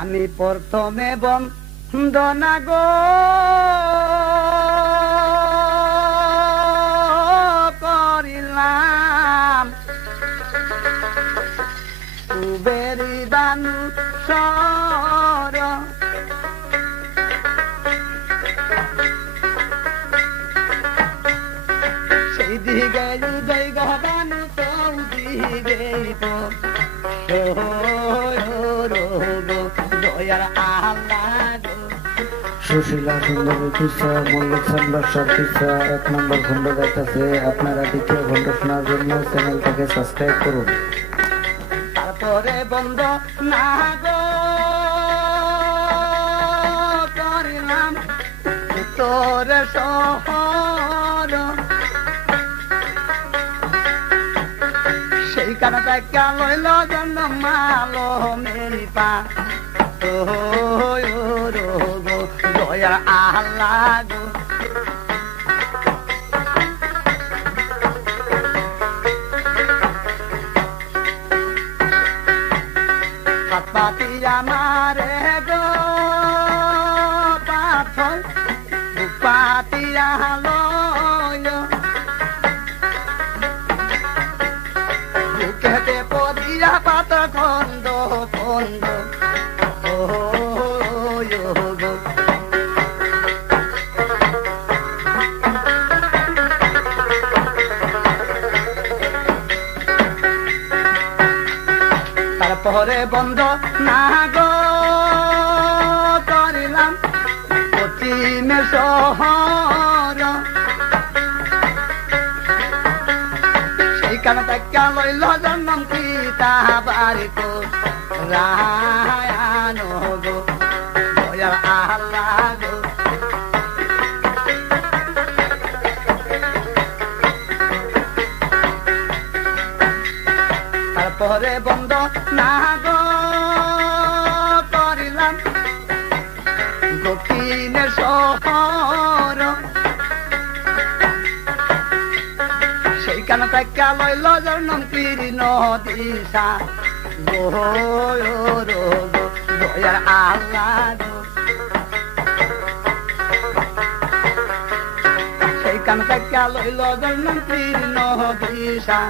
আমি প্রথমে বন্দনা গো করিলাম কুবেরি দানু সর সেই দিকে উদয় গদানু চৌদিকে দয়ার আহ্লাদ সুশীলা সুন্দরী কিসা মল্লিক সানবাসার কিসা 1 নম্বর খণ্ড দেখতেছে। আপনারা দ্বিতীয় খণ্ড শোনার জন্য চ্যানেলটাকে সাবস্ক্রাইব করুন। তারপরে বন্ধ না গো করিলাম তোর শহর সেই কারণে কেন লইল জন্ম মালো মেরি পা দয়ার আহ্লাদ হাত পাতি আমারে গো পাথর পাতিয়া লয় বুকেতে পদিয়া পাত খন্দ খন্দ তারপরে বন্ধ না গো করিলাম পশ্চিমে শহর সেই কারণে কেন লইল জন্ম পিতা বাড়ি তো রায়ান গো দয়ার আহ্লাদ তারপরে বন্ধ না গো করিলাম দক্ষিণে শহর সেইখানে থেকে লইল জন্ম তীর নদীসা গো দয়ার আহ্লাদ সেইখানে থেকে লইল জন্ম তীর নদীসা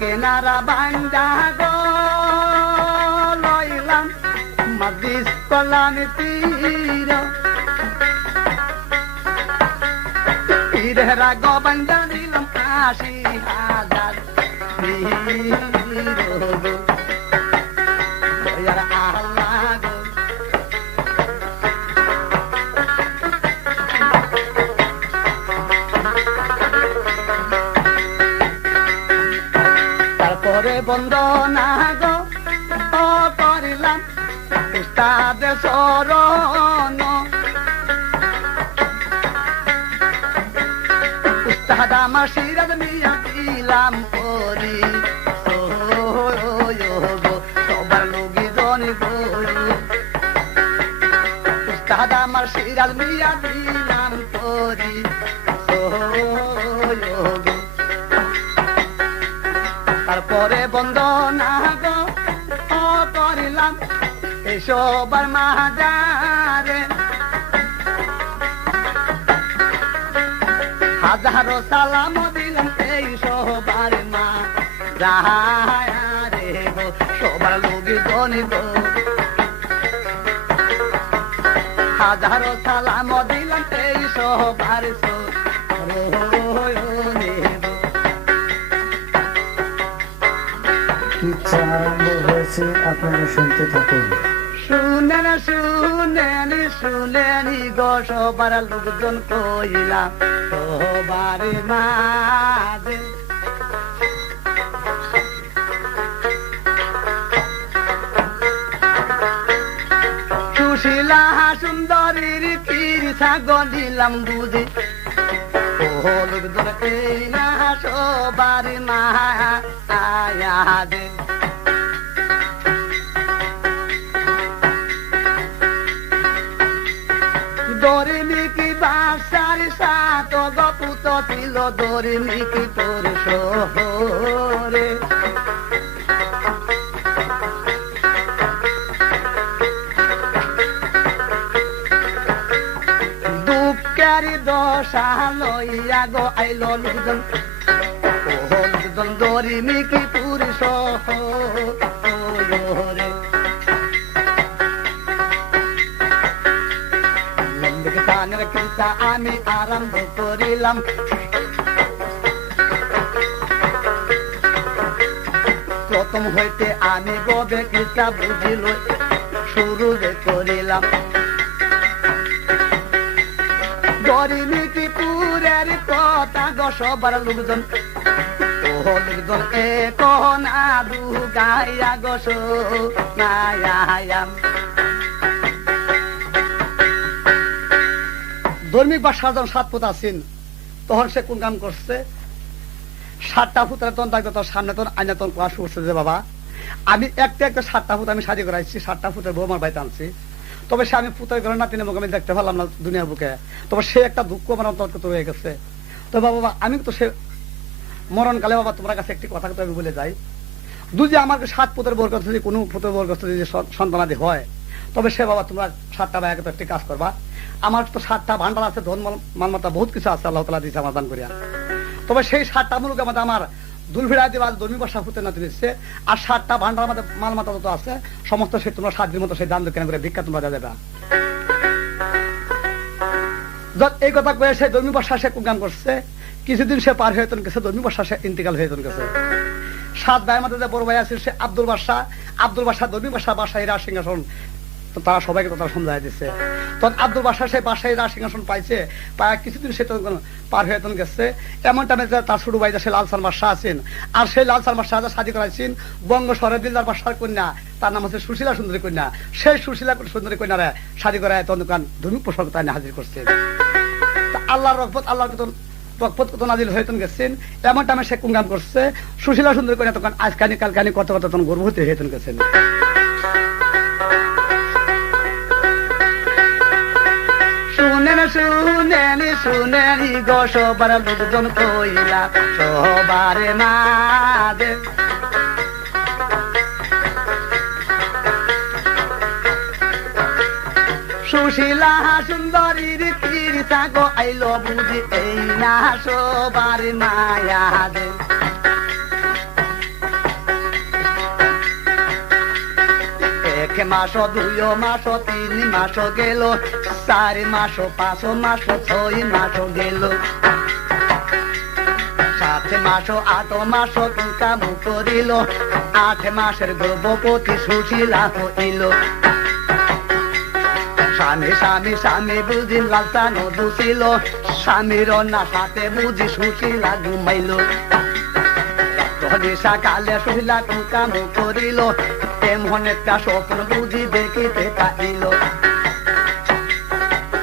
কেনারা বান্দা গো লইলাম মদিস কলাম তীর তীরেরা গো বান্দা দিলাম 80,000 দয়ার আহ্লাদ তারপরে বন্দনা গো করিলাম উস্তাদ শরণ উস্তাদ আমার সিরাজ মিয়া দিলাম করি সবার লোকি জনি গো উস্তাদ আমার সিরাজ মিয়া দিলাম করি তারপরে বন্দনা গো করিলাম এসবার মাজারে হাজারো সালাম দিলাম এই সবার মা রে গো সবার লোকি জনি গো হাজারো সালাম দিলাম এই সবার কিচ্ছা আরম্ভ হয়েছে, আপনারা শুনতে থাকুন। শুনেন শুনেন শুনেনি গো সবার লোকজন কইলাম সবার মাঝে সুশীলা সুন্দরীর কিরসা গলিলাম বুঝি ও লোকজন এই না সবার মাঝে দরে মিকি বাসার সাত গপুত ছিল দরে মিকি তোর বসা লইয়া গো আইল লোকজন ও লোকজন দরি মিকি পুরুষ রে লম্বিক তানের কৃতা আমি আরম্ভ করিলাম প্রথম হইতে আমি গবে কৃতা বুঝিল শুরু করিলাম দরিমিকি পুরের কথা গো সবার লোকজন ও লোকজন এ কহনা দু গাইয়া গো শোনায়াম ধর্মিক বা সাতজন সাত পুত আছেন তখন সে কোন কাম করছে সাতটা পুত্রের তখন থাকবে তোর সামনে তখন আইনা তখন ক্লাস করছে যে বাবা আমি একটা একটা সাতটা পুত আমি সাজি করাইছি সাতটা পুতের বউ আমার বাড়িতে আনছি তবে সে আমি পুতের ঘরে না তিনি মুখ আমি দেখতে পারলাম না দুনিয়ার বুকে তবে সে একটা দুঃখ আমার অন্তর্গত রয়ে গেছে তো বাবা আমি তো সে মরণকালে বাবা তোমার কাছে একটি কথা আমি বলে যাই যদি আমার সাত পুতের বউর কাছে যদি কোনো পুতের বউর কাছে যদি সন্তানাদি হয় তবে সে বাবা তোমরা সাতটা ভাইয়াকে তো একটি কাজ করবা আমার তো সাতটা ভান্ডার আছে ধন মালমাতা বহুত কিছু আছে আল্লাহ তাআলা দিয়েছে আমার দান করিয়া তবে সেই সাতটা মুলুক আমাদের আমার দুলফিরা দিবাল ধর্মী বর্ষা হতে না দিচ্ছে আর সাতটা ভান্ডার আমাদের মালমাতা যত আছে সমস্ত সে তোমরা 7 দিন মতো সেই দান দক্ষিণা করে ভিক্ষা তোমরা দেবে এই কথা কয়ে সে ধর্মী বর্ষা সে কুগাম করছে কিছুদিন সে পার হয়ে গেছে ধর্মী বর্ষা সে ইন্তিকাল হয়ে গেছে 7 ভাইয়ের মধ্যে যে বড় ভাই আছে সে আব্দুল বাদশা ধর্মী বর্ষা বাসায় রাজ সিংহাসন তারা সবাইকে তো তারা সমঝাই দিচ্ছে তখন আব্দুল বাদশা সে বাসায় রাজ সিংহাসন পাইছে প্রায় কিছুদিন সে তখন পার হয়ে গেছে এমন টাইমে তার ছোট ভাই সে লালসান বাদশা আছেন আর সেই লালসান বাদশা শাদী করাইছেন বঙ্গ শহরের দিলদার বাদশার কন্যা তার নাম হচ্ছে সুশীলা সুন্দরী কন্যা সেই সুশীলা সুন্দরী কন্যারা শাদী করায় তখন ধর্মী পোশাক তাই হাজির করছে আল্লাহর রহমত আল্লাহর রহমত কত নাজিল হয়ে গেছেন এমন টাইমে সে কুঙ্গাম করছে সুশীলা সুন্দরী কন্যা তখন আজকানি কালকানি কত কত তখন গর্ভবতী হয়ে গেছেন শুনেনি গো সবার লোকজন কইলা সবার মাঝে সুশীলা সুন্দরীর তীর্থা গো আইল বুঝি এই না সবার মায়া দে এক মাস 2 মাস 3 মাস গেল 4 মাস 5 মাস 6 মাস গেল 7 মাস 8 মাস কাম করিল 8 মাসের গর্ভবতী সুশীলা হইল স্বামী স্বামী স্বামী বুঝি লালসানো দুছিল স্বামীর না সাথে বুঝি সুশীলা ঘুমাইল সকালে সুশীলা কাম করিল এমন একটা স্বপ্ন বুঝি দেখিতে পাইল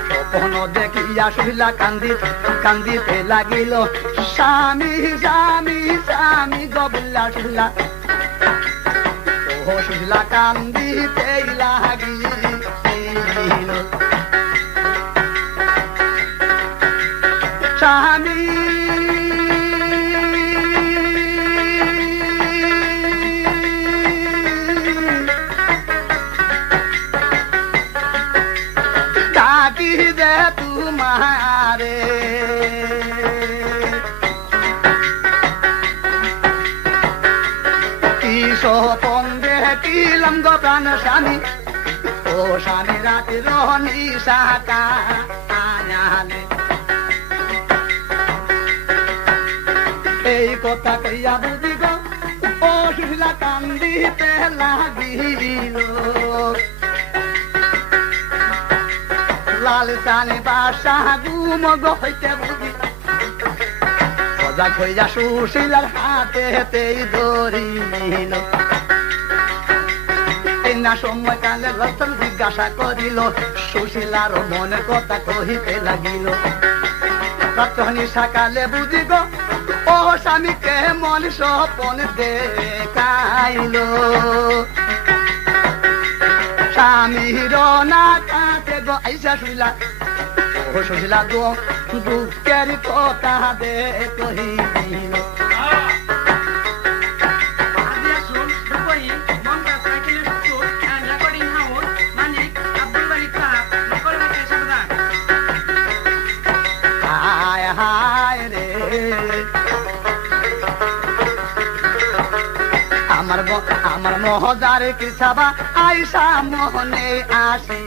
স্বপ্ন দেখিয়া সুশীলা কান্দিতে লাগিল স্বামী স্বামী স্বামী গবুল্লা সুশীলা ও সুশীলা কান্দিতে লাগিল স্বামী তোমারে কি সপন দেখিলাম গো প্রাণ স্বামী ও স্বামী রাতে রহনি সাকা আনালে এই কথা কইয়া বুঝি গো ও সুশীলা কান্দিতে লাগিল লালসানে বাসা গুম হইতে বুঝি সজাগ হইয়া সুশীলার হাতে হেতেই ধরিল না সময় কালে রতন জিজ্ঞাসা করিল সুশীলার মনের কথা কহিতে লাগিল রতনী সকালে বুঝি গো ও স্বামীকে মন স্বপন দেখাইল স্বামীর না কাছে গো আইসা শুইলা ও শুইলা গো দুঃখের কথা দে কহিল আমার মহজারে কৃষাবা আইসা মোহনে আসি